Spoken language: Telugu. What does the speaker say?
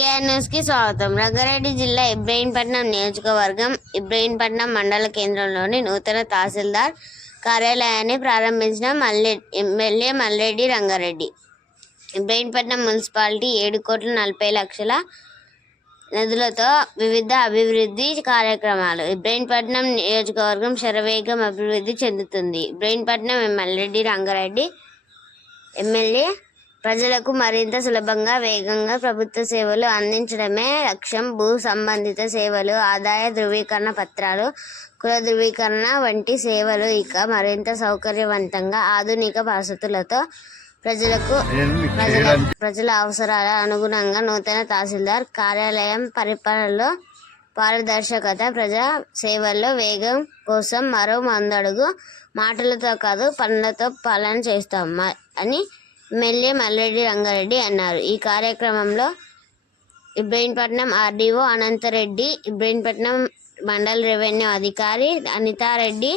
కేఆర్ న్యూస్కి స్వాగతం. రంగారెడ్డి జిల్లా ఇబ్రహీంపట్నం నియోజకవర్గం ఇబ్రహీంపట్నం మండల కేంద్రంలోని నూతన తహసీల్దార్ కార్యాలయాన్ని ప్రారంభించిన ఎమ్మెల్యే మల్రెడ్డి రంగారెడ్డి. ఇబ్రహీంపట్నం మున్సిపాలిటీ 7,40,00,000 నిధులతో వివిధ అభివృద్ధి కార్యక్రమాలు. ఇబ్రహీంపట్నం నియోజకవర్గం శరవేగం అభివృద్ధి చెందుతుంది. ఇబ్రహీంపట్నం మల్రెడ్డి రంగారెడ్డి ఎమ్మెల్యే ప్రజలకు మరింత సులభంగా, వేగంగా ప్రభుత్వ సేవలు అందించడమే లక్ష్యం. భూ సంబంధిత సేవలు, ఆదాయ ధృవీకరణ పత్రాలు, కుల ధృవీకరణ వంటి సేవలు ఇక మరింత సౌకర్యవంతంగా, ఆధునిక వసతులతో ప్రజల అవసరాల అనుగుణంగా నూతన తహసీల్దార్ కార్యాలయం పరిపాలనలో పారదర్శకత, ప్రజా సేవల్లో వేగం కోసం మరో ముందడుగు. మాటలతో కాదు, పనులతో పాలన చేస్తాం అని ఎమ్మెల్యే మల్రెడ్డి రంగారెడ్డి అన్నారు. ఈ కార్యక్రమంలో ఇబ్రహీంపట్నం ఆర్డీఓ అనంతరెడ్డి, ఇబ్రహీంపట్నం మండల రెవెన్యూ అధికారి అనితారెడ్డి,